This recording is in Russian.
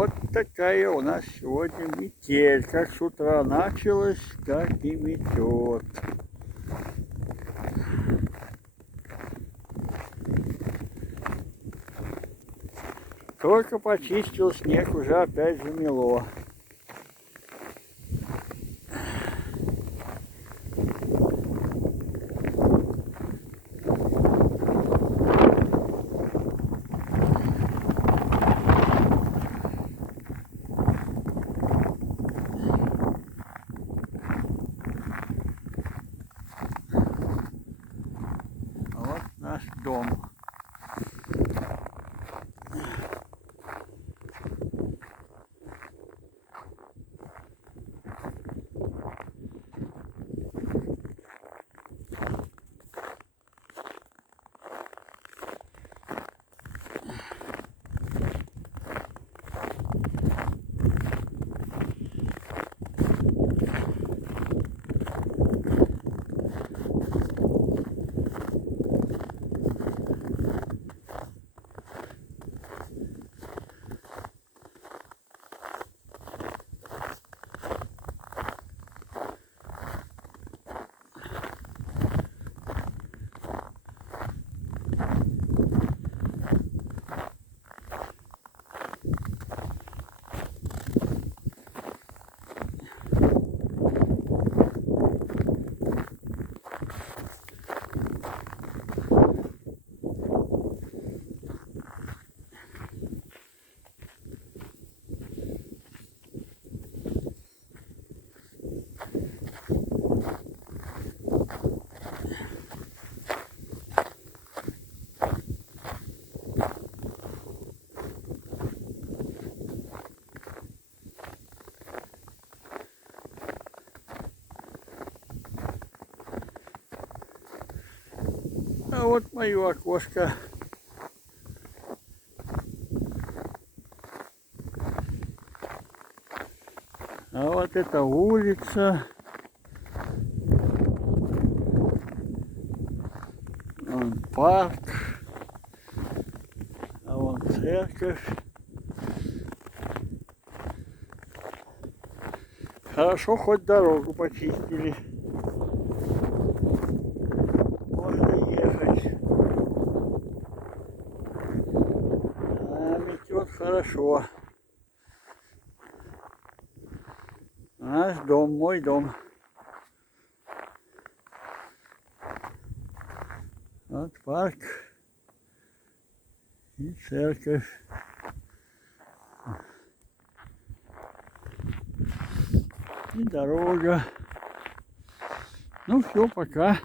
Вот такая у нас сегодня метель. Как с утра началась, так и метет. Только почистил снег, уже опять замело. Вот наш дом. А вот мое окошко. А вот это улица. Вон парк. А вон церковь. Хорошо, хоть дорогу почистили. Можно ехать. А метет хорошо. Наш дом, мой дом. Вот парк и церковь. И дорога. Ну все, пока.